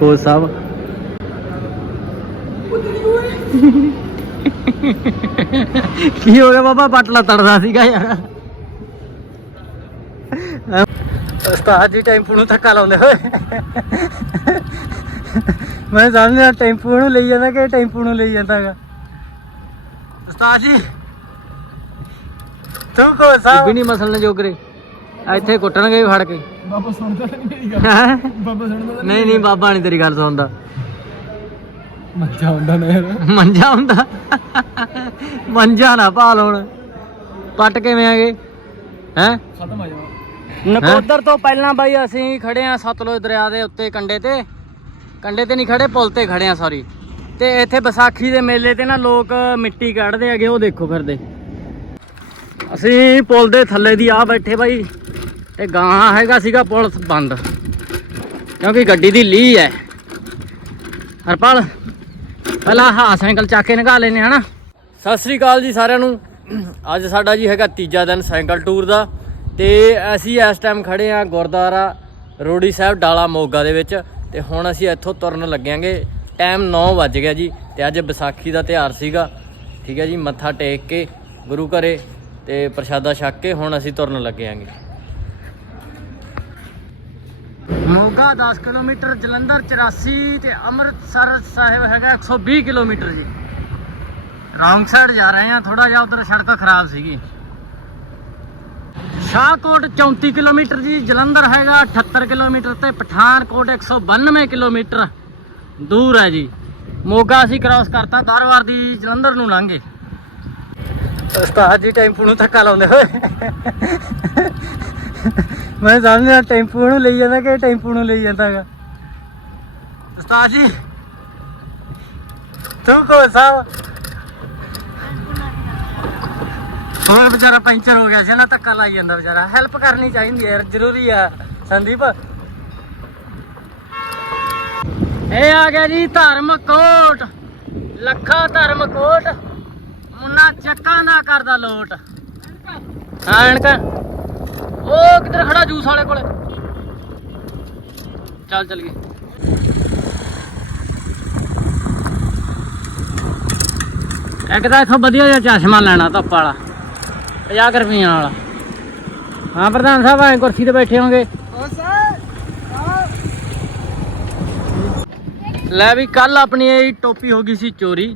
Coach ਸਾਹਿਬ ਕੀ ਹੋ ਗਿਆ ਬਾਬਾ? ਪਟਲਾ ਤੜਦਾ ਸੀਗਾ ਯਾਰ। ਉਸਤਾਦ ਜੀ ਟੈਂਪੂ ਨੂੰ ਧੱਕਾ ਲਾਉਂਦੇ ਹੋਏ। ਮੈਂ ਸਮਝਿਆ ਟੈਂਪੂ ਨੂੰ ਲਈ ਜਾਂਦਾ ਕਿ ਟੈਂਪੂ ਨੂੰ ਲਈ ਜਾਂਦਾਗਾ ਉਸਤਾਦ ਜੀ ਤੂੰ ਕੋ ਸਾਹਿਬ ਵੀ ਨਹੀਂ ਮਸਲਣ ਜੋਗਰੇ। ਇੱਥੇ ਕੁੱਟਣਗੇ ਫੜ ਕੇ। ਬਾਬਾ ਸੁਣਦਾ ਨਹੀਂ ਮੇਰੀ ਗੱਲ। ਹੈਂ? ਬਾਬਾ ਸੁਣਦਾ ਤਾਂ ਨਹੀਂ ਨਹੀਂ ਬਾਬਾ ਨਹੀਂ ਤੇਰੀ ਗੱਲ ਸੁਣਦਾ। ਮੱਝਾ ਹੁੰਦਾ ਨਾ ਯਾਰ। ਮੰਜਾ ਹੁੰਦਾ। ਮੰਜਾ ਨਾ ਭਾਲ ਹੁਣ। ਪੱਟ ਕਿਵੇਂ ਆਗੇ? ਹੈ? ਖਤਮ ਆ ਜਾ। ਨਕੋਦਰ ਤੋਂ ਪਹਿਲਾਂ ਬਾਈ ਅਸੀਂ ਖੜੇ ਆ ਸਤਲੁਜ ਦਰਿਆ ਦੇ ਉੱਤੇ ਕੰਡੇ ਤੇ। ਕੰਡੇ ਤੇ ਨਹੀਂ ਖੜੇ ਪੁਲ ਤੇ ਖੜੇ ਆ ਸੌਰੀ ਤੇ ਇੱਥੇ ਵਿਸਾਖੀ ਦੇ ਮੇਲੇ ਤੇ ਨਾ ਲੋਕ ਮਿੱਟੀ ਕੱਢਦੇ ਹੈਗੇ ਉਹ ਦੇਖੋ ਫਿਰਦੇ। ਅਸੀਂ ਪੁਲ ਦੇ ਥੱਲੇ ਦੀ ਆ ਬੈਠੇ ਬਾਈ। ਤੇ ਗਾਂ ਹੈਗਾ ਸੀਗਾ ਪੁਲਿਸ ਬੰਦ, ਕਿਉਂਕਿ ਗੱਡੀ ਦੀ ਲੀ ਹੈ। ਹਰਪਾਲ, ਪਹਿਲਾਂ ਹਾਂ ਸਾਈਕਲ ਚੱਕ ਕੇ ਨਗਾ ਲੈਨੇ ਹਨਾ? ਸਤਿ ਸ੍ਰੀ ਅਕਾਲ ਜੀ ਸਾਰਿਆਂ ਨੂੰ। ਅੱਜ ਸਾਡਾ ਜੀ ਹੈਗਾ ਤੀਜਾ ਦਿਨ ਸਾਈਕਲ ਟੂਰ ਦਾ, ਤੇ ਅਸੀਂ ਇਸ ਟਾਈਮ ਖੜੇ ਆ ਗੁਰਦੁਆਰਾ ਰੋੜੀ ਸਾਹਿਬ ਡਾਲਾ ਮੋਗਾ ਦੇ ਵਿੱਚ, ਤੇ ਹੁਣ ਅਸੀਂ ਇੱਥੋਂ ਤੁਰਨ ਲੱਗਿਆਂਗੇ। ਟਾਈਮ 9 ਵੱਜ ਗਿਆ ਜੀ, ਤੇ ਅੱਜ ਵਿਸਾਖੀ ਦਾ ਤਿਉਹਾਰ ਸੀਗਾ। ਠੀਕ ਹੈ ਜੀ, ਮੱਥਾ ਟੇਕ ਕੇ ਗੁਰੂ ਘਰੇ ਤੇ ਪ੍ਰਸ਼ਾਦਾ ਛਕ ਕੇ ਹੁਣ ਅਸੀਂ ਤੁਰਨ ਲੱਗਿਆਂਗੇ। ਮੋਗਾ 10 ਕਿਲੋਮੀਟਰ, ਜਲੰਧਰ 84 ਤੇ ਅੰਮ੍ਰਿਤਸਰ ਸਾਹਿਬ ਹੈਗਾ 120 ਕਿਲੋਮੀਟਰ ਜੀ। ਰੌਂਗ ਸਾਈਡ ਜਾ ਰਹੇ ਆ ਥੋੜਾ ਜਿਹਾ ਉਧਰ ਸੜਕ ਖਰਾਬ ਸੀਗੀ। ਸ਼ਾਹਕੋਟ 34 ਕਿਲੋਮੀਟਰ ਜੀ, ਜਲੰਧਰ ਹੈਗਾ 78 ਕਿਲੋਮੀਟਰ ਤੇ ਪਠਾਨਕੋਟ 192 ਕਿਲੋਮੀਟਰ ਦੂਰ ਹੈ ਜੀ। ਮੋਗਾ ਅਸੀਂ ਕ੍ਰਾਸ ਕਰਤਾ ਦਰਵਾਰ ਦੀ ਜਲੰਧਰ ਨੂੰ ਲੰਘੇ। ਉਸਤਾਦ ਜੀ ਟੈਂਪੂ ਨੂੰ ਧੱਕਾ ਲਾਉਂਦੇ ਹੋਏ। ਮੈਂ ਸਮਝਦਾ ਟੈਂਪੂ ਨੂੰ ਲਈ ਜਾਂਦਾ ਕਿ ਟੈਂਪੂ ਨੂੰ ਲਈ ਜਾਂਦਾਗਾ ਉਸਤਾਦ ਜੀ, ਤੂੰ ਕੋ ਸਾਹਿਬ। ਹੋਰ ਵਿਚਾਰਾ ਪੈਂਚਰ ਹੋ ਗਿਆ ਸੀ ਨਾ ਧੱਕਾ ਲਾਈ ਜਾਂਦਾ ਵਿਚਾਰਾ। ਹੈਲਪ ਕਰਨੀ ਚਾਹੀਦੀ ਯਾਰ ਜ਼ਰੂਰੀ ਆ, ਸੰਦੀਪ। ਇਹ ਆ ਗਿਆ ਜੀ ਧਰਮਕੋਟ, ਲੱਖਾ ਧਰਮਕੋਟ। ਮੁੰਨਾ ਚੱਕਾਂ ਦਾ ਕਰਦਾ ਲੋਟ। ਐਨਕ। ਉਹ ਕਿੱਧਰ ਖੜਾ ਜੂਸ ਵਾਲੇ ਕੋਲੇ? ਚੱਲ ਚੱਲ ਗਏ। ਇੱਕ ਤਾਂ ਇਥੋਂ ਵਧੀਆ ਜਿਹਾ ਚਸ਼ਮਾ ਲੈਣਾ ਧੁੱਪ ਵਾਲਾ 50 ਰੁਪਈਆਂ ਵਾਲਾ। ਹਾਂ ਪ੍ਰਧਾਨ ਸਾਹਿਬ ਐ ਕੁਰਸੀ ਤੇ ਬੈਠੇ ਹੋਗੇ ਲੈ ਵੀ ਕੱਲ ਆਪਣੀ ਇਹ ਟੋਪੀ ਹੋ ਗਈ ਸੀ ਚੋਰੀ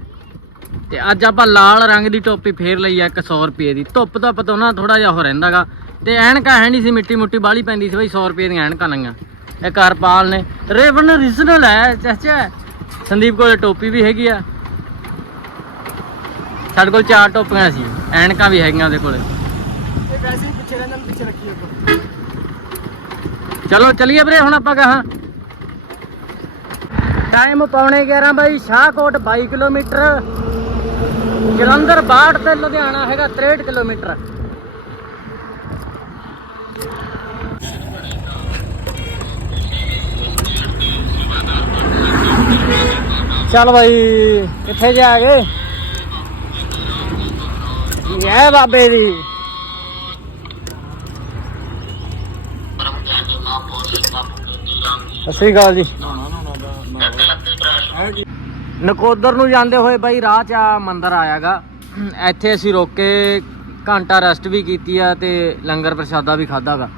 ਤੇ ਅੱਜ ਆਪਾਂ ਲਾਲ ਰੰਗ ਦੀ ਟੋਪੀ ਫੇਰ ਲਈ ਆ 100 ਰੁਪਏ ਦੀ। ਧੁੱਪ ਧੁੱਪ ਤੋਂ ਨਾ ਥੋੜਾ ਜਿਹਾ ਹੋ ਰਹਿੰਦਾਗਾ। ਤੇ ਐਨਕਾਂ ਹੈ ਨਹੀਂ ਸੀ ਮਿੱਟੀ ਮੁੱਟੀ ਬਾਲੀ ਪੈਂਦੀ ਸੀ ਬਈ 100 ਰੁਪਏ ਦੀਆਂ ਐਨਕਾਂ ਲਈਆਂ। ਇਹ ਕਰਪਾਲ ਨੇ। ਰੇਵਨ ਰੀਜਨਲ ਹੈ ਚਾਚਾ। ਸੰਦੀਪ ਕੋਲ ਟੋਪੀ ਵੀ ਹੈਗੀ ਆ। ਸਾਡੇ ਕੋਲ ਚਾਰ ਟੋਪੀਆਂ ਸੀ। ਐਨਕਾਂ ਵੀ ਹੈਗੀਆਂ ਉਹਦੇ ਕੋਲੇ। ਇਹ ਵੈਸੇ ਹੀ ਪਿੱਛੇ ਰਹਿੰਦਾ ਪਿੱਛੇ ਰੱਖੀ ਅੱਗੋਂ ਚਲੋ ਚਲੀਏ ਵੀਰੇ ਹੁਣ ਆਪਾਂ ਕਹਾਂ। ਟਾਈਮ ਪੌਣੇ 11 ਬਾਈ ਸ਼ਾਹਕੋਟ 22 ਕਿਲੋਮੀਟਰ। ਜਲੰਧਰ 62 ਤੇ ਲੁਧਿਆਣਾ ਹੈਗਾ 63 ਕਿਲੋਮੀਟਰ। ਚੱਲ ਬਾਈ, ਕਿੱਥੇ ਜਾ ਗਏ ਇਹ ਬਾਬੇ ਦੀ। ਸਤਿ ਸ਼੍ਰੀ ਅਕਾਲ ਜੀ। ਨਕੋਦਰ ਨੂੰ ਜਾਂਦੇ ਹੋਏ ਬਾਈ ਰਾਹ 'ਚ ਆ ਮੰਦਿਰ ਆਇਆਗਾ। ਇੱਥੇ ਅਸੀਂ ਰੋਕ ਕੇ ਘੰਟਾ ਰੈਸਟ ਵੀ ਕੀਤੀ ਆ ਤੇ ਲੰਗਰ ਪ੍ਰਸ਼ਾਦਾ ਵੀ ਖਾਦਾਗਾ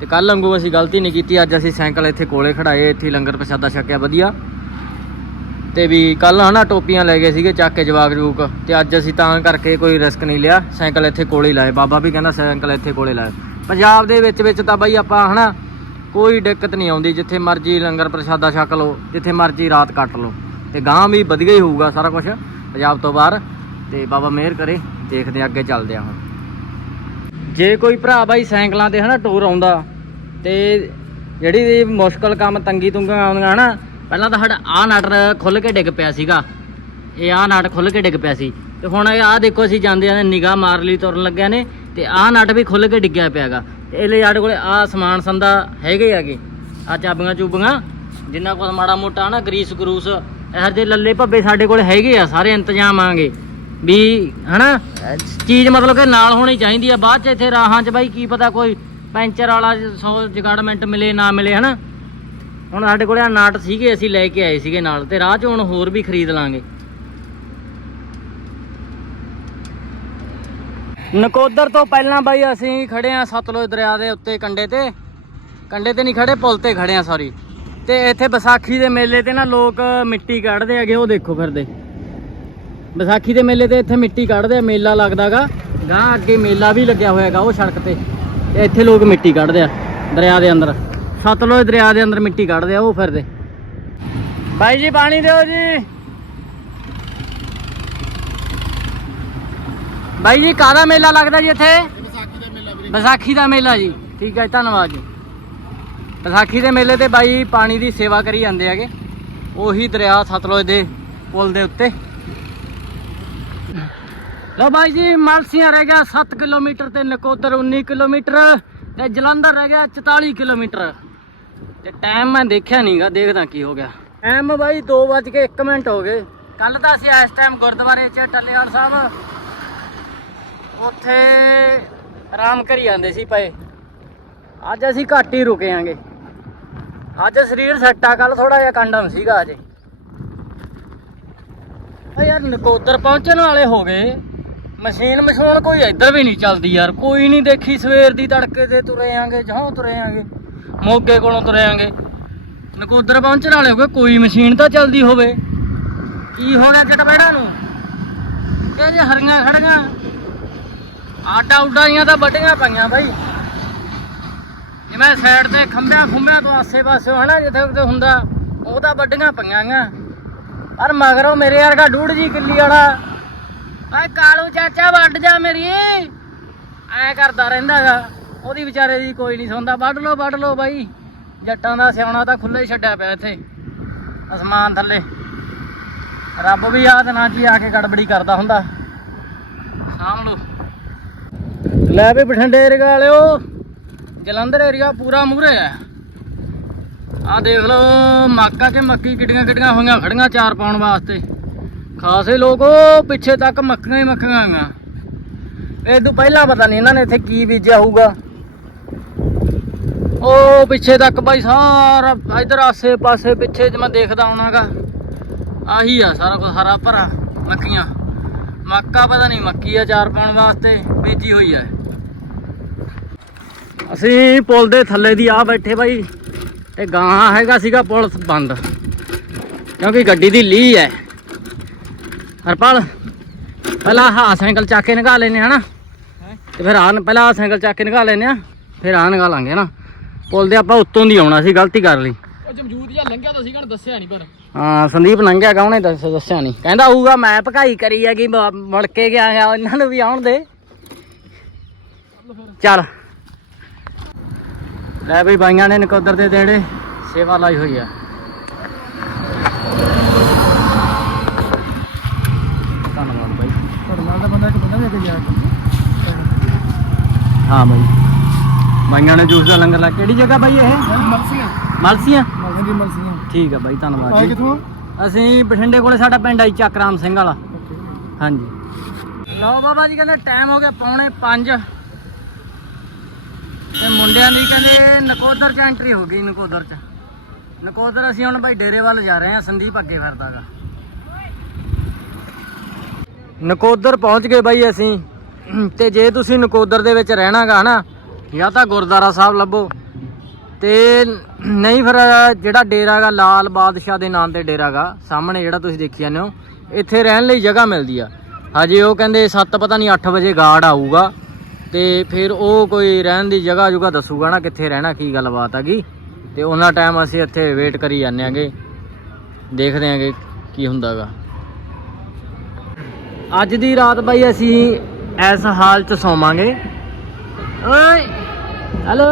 ਤੇ ਕੱਲ ਵਾਂਗੂ ਅਸੀਂ ਗਲਤੀ ਨਹੀਂ ਕੀਤੀ, ਅੱਜ ਅਸੀਂ ਸਾਈਕਲ ਇੱਥੇ ਕੋਲੇ ਖੜਾਏ ਇੱਥੇ ਲੰਗਰ ਪ੍ਰਸ਼ਾਦਾ ਛਕਿਆ, ਵਧੀਆ। ਤੇ ਵੀ ਕੱਲ ਹਨਾ ਟੋਪੀਆਂ ਲੈ ਗਏ ਸੀਗੇ ਚੱਕ ਕੇ ਜਵਾਕ ਜੂਕ ਤੇ ਅੱਜ ਅਸੀਂ ਤਾਂ ਕਰਕੇ ਕੋਈ ਰਿਸਕ ਨਹੀਂ ਲਿਆ। ਸਾਈਕਲ ਇੱਥੇ ਕੋਲੇ ਹੀ ਲਾਏ। ਬਾਬਾ ਵੀ ਕਹਿੰਦਾ ਸਾਈਕਲ ਇੱਥੇ ਕੋਲੇ ਲਾਏ। ਪੰਜਾਬ ਦੇ ਵਿੱਚ ਵਿੱਚ ਤਾਂ ਬਾਈ ਆਪਾਂ ਹਨਾ ਕੋਈ ਦਿੱਕਤ ਨਹੀਂ ਆਉਂਦੀ। ਜਿੱਥੇ ਮਰਜ਼ੀ ਲੰਗਰ ਪ੍ਰਸ਼ਾਦਾ ਛਕ ਲਓ, ਜਿੱਥੇ ਮਰਜ਼ੀ ਰਾਤ ਕੱਟ ਲਓ। ਤੇ ਗਾਂ ਵੀ ਵਧੀਆ ਹੀ ਹੋਊਗਾ ਸਾਰਾ ਕੁਝ ਪੰਜਾਬ ਤੋਂ ਬਾਹਰ। ਤੇ ਬਾਬਾ ਮਿਹਰ ਕਰੇ, ਦੇਖਦੇ ਹਾਂ ਅੱਗੇ ਚੱਲਦੇ ਆ ਹੁਣ। ਜੇ ਕੋਈ ਭਰਾ ਬਾਈ ਸਾਈਕਲਾਂ ਤੇ ਹਨਾ ਟੂਰ ਆਉਂਦਾ ਤੇ ਜਿਹੜੀ ਮੁਸ਼ਕਲ ਕੰਮ ਤੰਗੀ ਤੁੰਗੀਆਂ ਆਉਂਦੀਆਂ ਹਨਾ ਪਹਿਲਾਂ ਤਾਂ ਸਾਡਾ ਆਹ ਨਟ ਖੁੱਲ ਕੇ ਡਿੱਗ ਪਿਆ ਸੀਗਾ। ਇਹ ਆਹ ਨਟ ਖੁੱਲ ਕੇ ਡਿੱਗ ਪਿਆ ਸੀ। ਤੇ ਹੁਣ ਆਹ ਦੇਖੋ, ਅਸੀਂ ਜਾਂਦੇ ਆਂ ਨਿਗਾਹ ਮਾਰ ਲਈ ਤੁਰਨ ਲੱਗਿਆ ਨੇ ਤੇ ਆਹ ਨਟ ਵੀ ਖੁੱਲ ਕੇ ਡਿੱਗਿਆ ਪਿਆਗਾ ਤੇ ਇਹ ਲਈ ਸਾਡੇ ਕੋਲੇ ਆਹ ਸਮਾਨ ਸੰਦਾ ਹੈਗੇ ਆਗੇ ਆ ਚਾਬੀਆਂ ਚੂਬੀਆਂ, ਜਿੰਨਾ ਕੋਲ ਮਾੜਾ ਮੋਟਾ ਨਾ ਗਰੀਸ ਗਰੂਸ, ਇਹੋ ਜਿਹੇ ਲੱਲੇ ਭੱਬੇ ਸਾਡੇ ਕੋਲ ਹੈਗੇ ਆ, ਸਾਰੇ ਇੰਤਜ਼ਾਮ ਆਂਗੇ ਵੀ ਹਨਾ, ਚੀਜ਼ ਮਤਲਬ ਕਿ ਨਾਲ ਹੋਣੀ ਚਾਹੀਦੀ ਆ, ਬਾਅਦ ਚ ਇੱਥੇ ਰਾਹਾਂ 'ਚ ਬਾਈ ਕੀ ਪਤਾ ਕੋਈ ਪੈਂਚਰ ਵਾਲਾ, ਸੌ ਜਗਾੜਮੈਂਟ ਮਿਲੇ, ਨਾ ਮਿਲੇ, ਹਨਾ। ਹੁਣ ਸਾਡੇ ਕੋਲੇ ਆ ਨਾਟ ਸੀਗੇ, ਅਸੀਂ ਲੈ ਕੇ ਆਏ ਸੀਗੇ ਨਾਲ ਤੇ ਰਾਹ 'ਚ ਹੁਣ ਹੋਰ ਵੀ ਖਰੀਦ ਲਾਂਗੇ। ਨਕੋਦਰ ਤੋਂ ਪਹਿਲਾਂ ਬਾਈ ਅਸੀਂ ਖੜੇ ਆ ਸਤਲੁਜ ਦਰਿਆ ਦੇ ਉੱਤੇ ਕੰਡੇ ਤੇ। ਕੰਡੇ ਤੇ ਨਹੀਂ ਖੜੇ, ਪੁਲ ਤੇ ਖੜੇ ਆ ਸੌਰੀ ਤੇ ਇੱਥੇ ਵਿਸਾਖੀ ਦੇ ਮੇਲੇ ਤੇ ਨਾ ਲੋਕ ਮਿੱਟੀ ਕੱਢਦੇ ਹੈਗੇ, ਉਹ ਦੇਖੋ ਫਿਰਦੇ। ਵਿਸਾਖੀ ਦੇ ਮੇਲੇ ਤੇ ਇੱਥੇ ਮਿੱਟੀ ਕੱਢਦੇ ਆ, ਮੇਲਾ ਲੱਗਦਾਗਾ ਗਾਂ। ਅੱਗੇ ਮੇਲਾ ਵੀ ਲੱਗਿਆ ਹੋਇਆਗਾ ਉਹ ਸੜਕ ਤੇ। ਤੇ ਇੱਥੇ ਲੋਕ ਮਿੱਟੀ ਕੱਢਦੇ ਆ, ਦਰਿਆ ਦੇ ਅੰਦਰ। ਸਤਲੁਜ ਦਰਿਆ ਦੇ ਅੰਦਰ ਮਿੱਟੀ ਕੱਢਦੇ ਆ, ਉਹ ਫਿਰਦੇ। ਬਾਈ ਜੀ, ਪਾਣੀ ਦਿਓ ਜੀ। ਬਾਈ ਜੀ, ਕਾਹਦਾ ਮੇਲਾ ਲੱਗਦਾ ਜੀ ਇੱਥੇ? ਵਿਸਾਖੀ ਦਾ ਮੇਲਾ ਜੀ। ਠੀਕ ਹੈ ਧੰਨਵਾਦ ਜੀ। ਵਿਸਾਖੀ ਦੇ ਮੇਲੇ ਤੇ ਬਾਈ ਪਾਣੀ ਦੀ ਸੇਵਾ ਕਰੀ ਜਾਂਦੇ ਹੈਗੇ। ਉਹੀ ਦਰਿਆ ਸਤਲੁਜ ਦੇ ਪੁਲ ਦੇ ਉੱਤੇ। ਲੋ ਬਾਈ ਜੀ, ਮਾਲਸੀਆਂ ਰਹਿ ਗਿਆ 7 ਕਿਲੋਮੀਟਰ ਤੇ ਨਕੋਦਰ 19 ਕਿਲੋਮੀਟਰ ਤੇ ਜਲੰਧਰ ਰਹਿ ਗਿਆ 44 ਕਿਲੋਮੀਟਰ। ਤੇ ਟਾਈਮ ਮੈਂ ਦੇਖਿਆ ਨਹੀਂਗਾ ਦੇਖਦਾ ਕੀ ਹੋ ਗਿਆ। ਟਾਈਮ ਬਾਈ 2:01 ਮਿੰਟ ਹੋ ਗਏ। ਕੱਲ ਤਾਂ ਅਸੀਂ ਇਸ ਟਾਈਮ ਗੁਰਦੁਆਰੇ 'ਚ ਟੱਲੇਵਾਲ ਸਾਹਿਬ ਉੱਥੇ ਆਰਾਮ ਕਰੀ ਜਾਂਦੇ ਸੀ ਪਏ। ਅੱਜ ਅਸੀਂ ਘੱਟ ਹੀ ਰੁਕੇ ਆਂਗੇ। ਅੱਜ ਸਰੀਰ ਸੱਟਾ ਕੱਲ ਥੋੜਾ ਜਿਹਾ ਕੰਡਮ ਸੀਗਾ ਅਜੇ। ਆ ਯਾਰ ਨਕੋਦਰ ਪਹੁੰਚਣ ਵਾਲੇ ਹੋ ਗਏ। ਮਸ਼ੀਨ ਮਸ਼ੂਨ ਕੋਈ ਇੱਧਰ ਵੀ ਨਹੀਂ ਚੱਲਦੀ ਯਾਰ ਕੋਈ ਨਹੀਂ ਦੇਖੀ ਸਵੇਰ ਦੀ ਤੜਕੇ ਤੇ ਤੁਰੇ ਆਂਗੇ ਜਾਂ ਤੁਰੇ ਆਂਗੇ। ਮੋਗੇ ਕੋਲੋਂ ਤੁਰੇ ਆਂਗੇ ਨਕੋਦਰ ਪਹੁੰਚਣ ਵਾਲੇ ਹੋ ਗਏ ਕੋਈ ਮਸ਼ੀਨ ਤਾਂ ਚੱਲਦੀ ਹੋਵੇ। ਕੀ ਹੋ ਗਿਆ ਚਟਬੈੜਾ ਨੂੰ? ਇਹ ਜੇ ਹਰੀਆਂ ਖੜੀਆਂ। ਆਟਾ ਉਡਾਈਆਂ ਤਾਂ ਵੱਡੀਆਂ ਪਈਆਂ ਬਾਈ। ਜਿਵੇਂ ਸਾਈਡ ਤੇ ਖੰਭਿਆਂ ਖੁੰਭਿਆਂ ਤੋਂ ਆਸੇ ਪਾਸੇ ਹਨਾ, ਜਿੱਥੇ ਕਿਤੇ ਹੁੰਦਾ, ਉਹ ਤਾਂ ਵੱਡੀਆਂ ਪਈਆਂ ਗੀਆਂ ਪਰ ਮਗਰੋਂ ਮੇਰੇ ਵਰਗਾ ਡੂੜ ਜੀ ਕਿੱਲੀ ਵਾਲਾ ਓਏ ਕਾਲੂ ਚਾਚਾ ਵੱਢ ਜਾ ਮੇਰੀ। ਐ ਕਰਦਾ ਰਹਿੰਦਾਗਾ ਉਹਦੀ ਵਿਚਾਰੇ ਦੀ ਕੋਈ ਨਹੀਂ ਸੁਣਦਾ। ਵੱਢ ਲੋ ਵੱਢ ਲੋ ਬਾਈ। ਜੱਟਾਂ ਦਾ ਸਿਆਣਾ ਤਾਂ ਖੁੱਲਾ ਹੀ ਛੱਡਿਆ ਪਿਆ ਇੱਥੇ। ਅਸਮਾਨ ਥੱਲੇ। ਰੱਬ ਵੀ ਯਾਦ ਨਾ ਜੀ ਆ ਕੇ ਗੜਬੜੀ ਕਰਦਾ ਹੁੰਦਾ। ਸਾਂਭ ਲੋ ਲੈ ਵੀ ਬਠਿੰਡੇ ਏਰੀਆ ਵਾਲਿਓ, ਜਲੰਧਰ ਏਰੀਆ ਪੂਰਾ ਮੂਰੇ ਆ। ਆ ਦੇਖ ਲਓ, ਮੱਕਾ ਕੇ ਮੱਕੀ ਕਿੱਡੀਆਂ ਕਿੱਡੀਆਂ ਹੋਈਆਂ ਖੜੀਆਂ ਚਾਰ ਪਾਉਣ ਵਾਸਤੇ। ਖਾਸੇ ਲੋਕ ਪਿੱਛੇ ਤੱਕ ਮੱਕੀਆਂ ਹੀ ਮੱਕੀਆਂ ਆਈਆਂ। ਇਹ ਤੋਂ ਪਹਿਲਾਂ ਪਤਾ ਨਹੀਂ ਇਹਨਾਂ ਨੇ ਇੱਥੇ ਕੀ ਬੀਜਿਆ ਹੋਊਗਾ। ਉਹ ਪਿੱਛੇ ਤੱਕ ਬਾਈ ਸਾਰਾ ਇਧਰ ਆਸੇ ਪਾਸੇ ਪਿੱਛੇ ਜੇ ਮੈਂ ਦੇਖਦਾ ਆਉਣਾਗਾ ਆਹੀ ਆ ਸਾਰਾ ਕੁਝ ਹਰਾ ਭਰਾ ਮੱਕੀਆਂ। ਮੱਕਾ ਪਤਾ ਨਹੀਂ ਮੱਕੀ ਆ ਚਾਰ ਪਾਉਣ ਵਾਸਤੇ ਬੀਜੀ ਹੋਈ ਹੈ ਅਸੀਂ ਪੁਲ ਦੇ ਥੱਲੇ ਦੀ ਆ ਬੈਠੇ ਬਾਈ। ਤੇ ਗਾਂ ਹੈਗਾ ਸੀਗਾ ਪੁਲ ਬੰਦ ਕਿਉਂਕਿ ਗੱਡੀ ਦੀ ਲੀ ਹੈ ਹਰਪਾਲ ਪਹਿਲਾਂ ਆਹ ਸਾਈਕਲ ਚੱਕ ਕੇ ਨਿਕਾਲ ਲੈਨੇ ਹਨਾ? ਤੇ ਫਿਰ ਆਹ ਪਹਿਲਾਂ ਆਹ ਸਾਈਕਲ ਚੱਕ ਕੇ ਨਿਕਾਲ ਲੈਨੇ ਆ ਫਿਰ ਆਹ ਨਿਕਾਲਾਂਗੇ ਨਾ ਪੁਲ ਦੇ ਆਪਾਂ ਉੱਤੋਂ ਦੀ ਆਉਣਾ ਸੀ ਗਲਤੀ ਕਰ ਲਈ। ਉਹ ਜਮਜੂਦ ਜਾਂ ਲੰਘਿਆ ਤਾਂ ਸੀਗਾ ਨਾ ਦੱਸਿਆ ਨਹੀਂ ਪਰ। ਹਾਂ ਸੰਦੀਪ ਲੰਘਿਆ ਗਾ ਉਹਨੇ ਦੱਸ ਦੱਸਿਆ ਨਹੀਂ ਕਹਿੰਦਾ ਆਊਗਾ ਮੈਂ ਭਕਾਈ ਕਰੀ ਹੈਗੀ ਮ- ਮੁੜ ਕੇ ਗਿਆ ਆ ਇਹਨਾਂ ਨੂੰ ਵੀ ਆਉਣ ਦੇ। ਚੱਲ। ਲੈ ਬਈ ਬਾਈਆਂ ਨੇ ਨਕੋਦਰ ਦੇ ਦੇੜੇ ਸੇਵਾ ਲਾਈ ਹੋਈ ਆ। ਧੰਨਵਾਦ ਬਾਈ। ਤੁਹਾਡੇ ਨਾਲ ਦਾ ਬੰਦਾ ਇੱਕ ਬੰਦਾ ਵੀ ਅੱਗੇ ਗਿਆ ਹਾਂ ਬਾਈ। ਬਾਈਆਂ ਨੇ ਜੂਸ ਦਾ ਲੰਗਰ ਲਾ ਕਿਹੜੀ ਜਗ੍ਹਾ ਬਾਈ ਇਹ? ਮਲਸੀਆਂ। ਮਲਸੀਆਂ? ਦੀ ਮਲਸੀਆਂ। ਠੀਕ ਆ ਬਾਈ ਧੰਨਵਾਦ ਆਏ ਜੀ ਕਿੱਥੋਂ? ਅਸੀਂ ਬਠਿੰਡੇ ਕੋਲੇ ਸਾਡਾ ਪਿੰਡ ਆਈ ਚੱਕਰਾਮ ਸਿੰਘ ਵਾਲਾ। ਹਾਂਜੀ। ਲਓ ਬਾਬਾ ਜੀ ਕਹਿੰਦੇ ਟਾਈਮ ਹੋ ਗਿਆ ਪੌਣੇ 5 ਤੇ ਮੁੰਡਿਆਂ ਦੀ ਕਹਿੰਦੇ ਨਕੋਦਰ ਚ ਐਂਟਰੀ ਹੋ ਗਈ ਨਕੋਦਰ ਚ। ਨਕੋਦਰ ਅਸੀਂ ਹੁਣ ਭਾਈ ਡੇਰੇ ਵੱਲ ਜਾ ਰਹੇ ਹਾਂ ਸੰਦੀਪ ਅੱਗੇ ਫਿਰਦਾਗਾ ਨਕੋਦਰ ਪਹੁੰਚ ਗਏ ਬਾਈ ਅਸੀਂ। ਤੇ ਜੇ ਤੁਸੀਂ ਨਕੋਦਰ ਦੇ ਵਿੱਚ ਰਹਿਣਾਗਾ ਹਨਾ ਜਾਂ ਤਾਂ ਗੁਰਦੁਆਰਾ ਸਾਹਿਬ ਲੱਭੋ। ਤੇ ਨਹੀਂ ਫਿਰ ਜਿਹੜਾ ਡੇਰਾਗਾ ਲਾਲ ਬਾਦਸ਼ਾਹ ਦੇ ਨਾਂ ਤੇ ਡੇਰਾਗਾ ਸਾਹਮਣੇ ਜਿਹੜਾ ਤੁਸੀਂ ਦੇਖੀ ਜਾਂਦੇ ਹੋ, ਇੱਥੇ ਰਹਿਣ ਲਈ ਜਗ੍ਹਾ ਮਿਲਦੀ ਆ। ਹਜੇ ਉਹ ਕਹਿੰਦੇ 7 ਪਤਾ ਨਹੀਂ 8 ਵਜੇ ਗਾਰਡ ਆਊਗਾ, ਤੇ ਫਿਰ ਉਹ ਕੋਈ ਰਹਿਣ ਦੀ ਜਗ੍ਹਾ ਜੁਗਾ ਦੱਸੂਗਾ ਨਾ ਕਿੱਥੇ ਰਹਿਣਾ, ਕੀ ਗੱਲਬਾਤ ਹੈਗੀ। ਤੇ ਉਹਨਾਂ ਟਾਈਮ ਅਸੀਂ ਇੱਥੇ ਵੇਟ ਕਰੀ ਜਾਂਦੇ ਆਂਗੇ ਦੇਖਦੇ ਆਂਗੇ ਕੀ ਹੁੰਦਾਗਾ ਅੱਜ ਦੀ ਰਾਤ ਬਾਈ ਅਸੀਂ ਇਸ ਹਾਲ ਚ ਸੌਵਾਂਗੇ। ਓਏ! ਹੈਲੋ।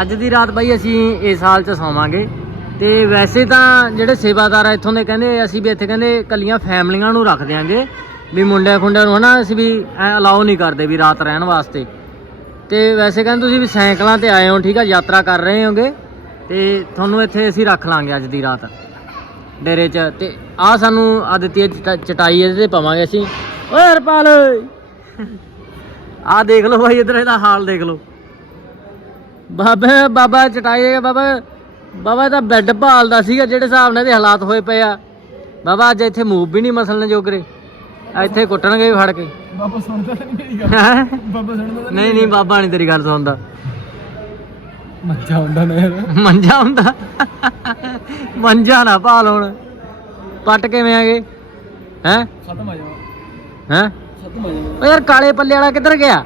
ਅੱਜ ਦੀ ਰਾਤ ਬਾਈ ਅਸੀਂ ਇਸ ਹਾਲ ਚ ਸੌਵਾਂਗੇ। ਤੇ ਵੈਸੇ ਤਾਂ ਜਿਹੜੇ ਸੇਵਾਦਾਰ ਆ ਇੱਥੋਂ ਦੇ ਕਹਿੰਦੇ, ਅਸੀਂ ਵੀ ਇੱਥੇ ਕਹਿੰਦੇ ਕੱਲੀਆਂ ਫੈਮਲੀਆਂ ਨੂੰ ਰੱਖ ਦਿਆਂਗੇ। ਵੀ ਮੁੰਡਿਆਂ ਖੁੰਡਿਆਂ ਨੂੰ ਹਨਾ, ਅਸੀਂ ਵੀ ਐ ਅਲਾਉ ਨਹੀਂ ਕਰਦੇ ਵੀ ਰਾਤ ਰਹਿਣ ਵਾਸਤੇ। ਤੇ ਵੈਸੇ ਕਹਿੰਦੇ ਤੁਸੀਂ ਵੀ ਸਾਈਕਲਾਂ ਤੇ ਆਏ ਹੋ, ਠੀਕ ਆ, ਯਾਤਰਾ ਕਰ ਰਹੇ ਹੋਗੇ। ਤੇ ਤੁਹਾਨੂੰ ਇੱਥੇ ਅਸੀਂ ਰੱਖ ਲਾਂਗੇ ਅੱਜ ਦੀ ਰਾਤ। ਡੇਰੇ 'ਚ। ਤੇ ਆ ਸਾਨੂੰ ਆ ਦਿੱਤੀ ਚਟਾਈ ਇਹਦੇ ਤੇ ਪਾਵਾਂਗੇ ਅਸੀਂ। ਓਏ ਹਰਪਾਲ ਆ ਦੇਖ ਲਓ ਭਾਈ ਇਧਰ ਇਹਦਾ ਹਾਲ ਦੇਖ ਲਓ। ਬਾਬਾ ਬਾਬਾ ਚਟਾਈ ਬਾਬਾ। ਬਾਬਾ ਤਾਂ ਬੈੱਡ ਭਾਲਦਾ ਸੀਗਾ ਜਿਹੜੇ ਹਿਸਾਬ ਨਾਲ ਇਹਦੇ ਹਾਲਾਤ ਹੋਏ ਪਏ ਆ। ਬਾਬਾ ਅੱਜ ਇੱਥੇ ਮੂਵ ਵੀ ਨਹੀਂ ਮਸਲਣ ਜੋਗਰੇ। ਇੱਥੇ ਕੁੱਟਣਗੇ ਵੀ ਫੜ ਕੇ। ਬਾਬਾ ਸੁਣਦਾ ਨਹੀਂ ਮੇਰੀ ਗੱਲ। ਹੈਂ? ਬਾਬਾ ਸੁਣਦਾ ਨਹੀਂ ਨਹੀਂ ਬਾਬਾ ਨਹੀਂ ਤੇਰੀ ਗੱਲ ਸੁਣਦਾ। ਮੱਝਾ ਹੁੰਦਾ ਨਾ ਯਾਰ। ਮੰਜਾ ਹੁੰਦਾ। ਮੰਜਾ ਨਾ ਭਾਲ ਹੁਣ। ਪੱਟ ਕਿਵੇਂ ਆਗੇ? ਹੈ? ਖਤਮ ਆ ਜਾਵਾ ਹੈ? ਓ ਯਾਰ ਕਾਲੇ ਪੱਲੇ ਵਾਲਾ ਕਿੱਧਰ ਗਿਆ?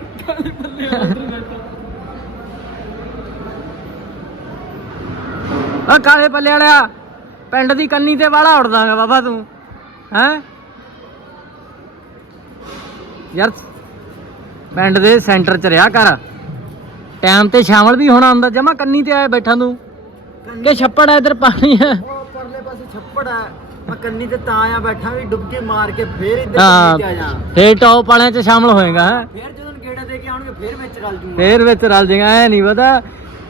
ਓ ਕਾਲੇ ਪੱਲੇ ਵਾਲਿਆ ਪਿੰਡ ਦੀ ਕੰਨੀ ਤੇ ਵਾਲਾ ਉੜਦਾਗਾ ਬਾਬਾ ਤੂੰ ਹੈ? ਯਾਰ ਪਿੰਡ ਦੇ ਸੈਂਟਰ ਚ ਰਿਹਾ ਕਰ। ਟਾਈਮ ਤੇ ਸ਼ਾਮਲ ਵੀ ਹੋਣਾ ਹੁੰਦਾ ਜਮਾ ਕੰਨੀ ਤੇ ਆਇਆ ਬੈਠਾ ਤੂੰ। ਕਿ ਛੱਪੜ ਆ ਇਧਰ ਪਾਣੀ ਆ? ਉਹ ਪਰਲੇ ਪਾਸੇ ਛੱਪੜ ਆ। ਮੈਂ ਕੰਨੀ ਤੇ ਤਾਂ ਆ ਬੈਠਾ ਵੀ ਡੁੱਬਕੀ ਮਾਰ ਕੇ ਫੇਰ ਇੱਧਰ ਹਾਂ ਕੰਨੀ ਤੇ ਆ ਜਾ। ਫੇਰ ਟੌਪ ਵਾਲਿਆਂ ਚ ਸ਼ਾਮਲ ਹੋਏਗਾ ਹੈਂ? ਫੇਰ ਜਦੋਂ ਗੇੜਾ ਦੇ ਕੇ ਆਉਣਗੇ ਫੇਰ ਵਿੱਚ ਰਲ ਜੂਗਾ। ਫੇਰ ਵਿੱਚ ਰਲ ਜਾਏਗਾ ਐ ਨਹੀਂ ਪਤਾ।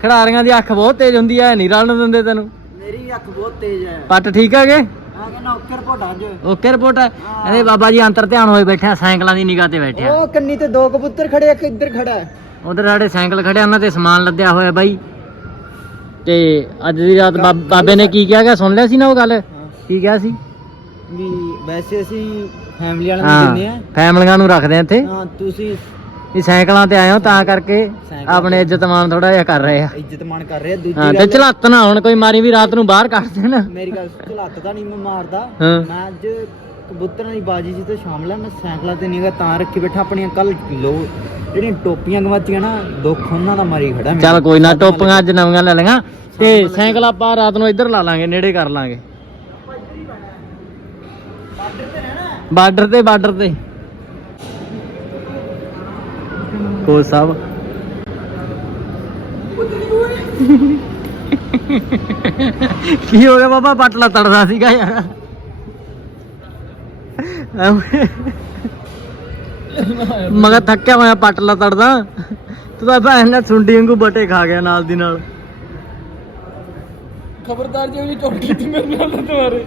ਖਿਡਾਰੀਆਂ ਦੀ ਅੱਖ ਬਹੁਤ ਤੇਜ਼ ਹੁੰਦੀ ਐ ਨਹੀਂ ਰਲਣ ਦਿੰਦੇ ਤੈਨੂੰ। ਮੇਰੀ ਅੱਖ ਬਹੁਤ ਤੇਜ਼ ਹੈ ਪੱਟ ਠੀਕ ਹੈਗੇ ਆ ਕਹਿੰਦਾ ਉੱਕਰ ਭੋਟਾ ਅੱਜ। ਓਕੇ ਰਿਪੋਰਟ ਹੈ। ਇਹਦੇ ਬਾਬਾ ਜੀ ਅੰਤਰ ਧਿਆਨ ਹੋਏ ਬੈਠੇ ਆ ਸਾਈਕਲਾਂ ਦੀ ਨਿਗਾਹ ਤੇ ਬੈਠੇ ਆ। ਉਹ ਕੰਨੀ ਤੇ ਦੋ ਕਬੂਤਰ ਖੜੇ ਇੱਕ ਇੱਧਰ ਖੜਾ ਹੈ ਉਧਰ ਸਾਡੇ ਸਾਈਕਲ ਖੜੇ ਆ, ਉਹਨਾਂ ਤੇ ਸਮਾਨ ਲੱਦਿਆ ਹੋਇਆ ਬਾਈ। ਤੇ ਅੱਜ ਦੀ ਰਾਤ ਬਾ- ਬਾਬੇ ਨੇ ਕੀ ਕਿਹਾ ਗਿਆ? ਸੁਣ ਲਿਆ ਸੀ ਨਾ ਉਹ ਗੱਲ? ਕੀ ਕਿਹਾ ਸੀ? ਵੀ ਵੈਸੇ ਅਸੀਂ ਫੈਮਿਲੀ ਵਾਲਿਆਂ ਨੂੰ ਹਾਂ ਆ ਫੈਮਲੀਆਂ ਨੂੰ ਰੱਖਦੇ ਆ ਇੱਥੇ। ਹਾਂ ਤੁਸੀਂ ਵੀ ਸਾਈਕਲਾਂ ਤੇ ਆਏ ਹੋ ਤਾਂ ਕਰਕੇ ਆਪਣੇ ਇੱਜ਼ਤ ਮਾਨ ਥੋੜਾ ਜਿਹਾ ਕਰ ਰਹੇ ਆ। ਇੱਜ਼ਤ ਮਾਣ ਕਰ ਰਹੇ ਆ। ਦੂਜੀ ਹਾਂ ਤੇ ਝਲੱਤ ਨਾ ਹੁਣ ਕੋਈ ਮਾਰੀ ਵੀ ਰਾਤ ਨੂੰ ਬਾਹਰ ਕੱਢ ਦੇਣ। ਮੇਰੀ ਗੱਲ ਝਲੱਤ ਤਾਂ ਨਹੀਂ ਮੈਂ ਮਾਰਦਾ। ਮੈਂ ਅੱਜ ਕਬੂਤਰਾਂ ਦੀ ਬਾਜੀ ਜੀ ਤੇ ਸ਼ਾਮਲ ਆ ਮੈਂ ਸਾਈਕਲਾਂ ਤੇ ਨੀਗਾ ਤਾਂ ਰੱਖੀ ਬੈਠਾ ਆਪਣੀਆਂ ਕੱਲ ਲੋ ਜਿਹੜੀਆਂ ਟੋਪੀਆਂ ਗਵਾਚੀਆਂ ਨਾ ਦੁੱਖ ਉਹਨਾਂ ਦਾ ਮਾਰੀ ਖੜਾ। ਚੱਲ ਕੋਈ ਨਾ ਟੋਪੀਆਂ ਅੱਜ ਨਵੀਆਂ ਲੈ ਲਈਆਂ ਤੇ ਸਾਈਕਲ ਆਪਾਂ ਰਾਤ ਨੂੰ ਇੱਧਰ ਲਾ ਲਾਂਗੇ ਨੇੜੇ ਕਰ ਲਾਂਗੇ। ਬਾਰਡਰ ਤੇ ਬਾਰਡਰ ਤੇ। ਕੋਚ ਸਾਹਿਬ। ਕੀ ਹੋ ਗਿਆ ਬਾਬਾ? ਪਟਲਾ ਤੜਦਾ ਸੀਗਾ ਯਾਰ। ਮਗਾ ਥੱਕਿਆ ਹੋਇਆ ਪਟਲਾ ਤੜਦਾ। ਤੂੰ ਤਾਂ ਭੈਣ ਨਾਲ ਸੁੰਡੀ ਵਾਂਗੂ ਬਟੇ ਖਾ ਗਿਆ ਨਾਲ ਦੀ ਨਾਲ। ਖਬਰਦਾਰ ਜੇ ਉਹਦੀ ਟੋਟ ਕੀਤੀ ਮੇਰੇ ਨਾਲ ਤੁਹਾਰੇ